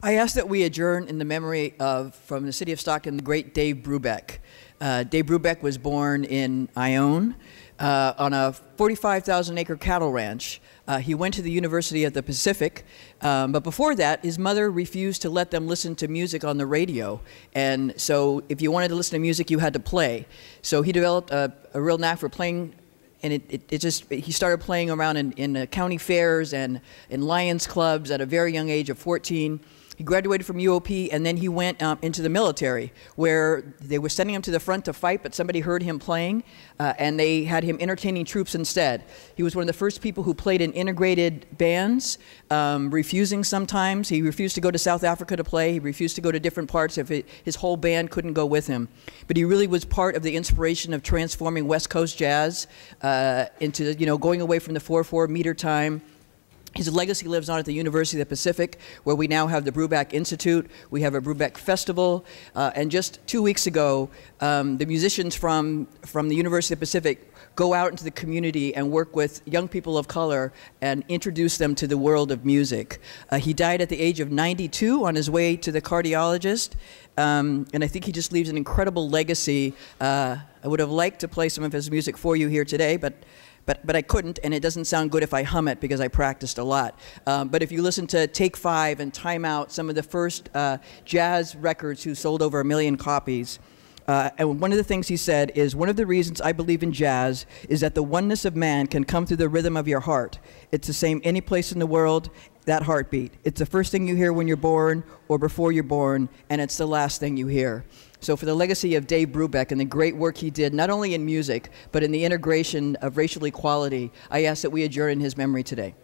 I ask that we adjourn in the memory of, from the city of Stockton, the great Dave Brubeck. Dave Brubeck was born in Ione on a 45,000-acre cattle ranch. He went to the University of the Pacific, but before that, his mother refused to let them listen to music on the radio. And so if you wanted to listen to music, you had to play. So he developed a real knack for playing, and he started playing around in county fairs and in Lions clubs at a very young age of 14. He graduated from UOP, and then he went into the military, where they were sending him to the front to fight, but somebody heard him playing, and they had him entertaining troops instead. He was one of the first people who played in integrated bands, refusing sometimes. He refused to go to South Africa to play. He refused to go to different parts if his whole band couldn't go with him. But he really was part of the inspiration of transforming West Coast jazz into, going away from the 4/4 meter time. His legacy lives on at the University of the Pacific, where we now have the Brubeck Institute. We have a Brubeck Festival. And just 2 weeks ago, the musicians from the University of the Pacific go out into the community and work with young people of color and introduce them to the world of music. He died at the age of 92 on his way to the cardiologist. And I think he just leaves an incredible legacy. I would have liked to play some of his music for you here today, but I couldn't, and it doesn't sound good if I hum it because I practiced a lot. But if you listen to Take 5 and Time Out, some of the first jazz records who sold over 1 million copies, and one of the things he said is, one of the reasons I believe in jazz is that the oneness of man can come through the rhythm of your heart. It's the same any place in the world, that heartbeat. It's the first thing you hear when you're born or before you're born, and it's the last thing you hear. So for the legacy of Dave Brubeck and the great work he did, not only in music, but in the integration of racial equality, I ask that we adjourn in his memory today.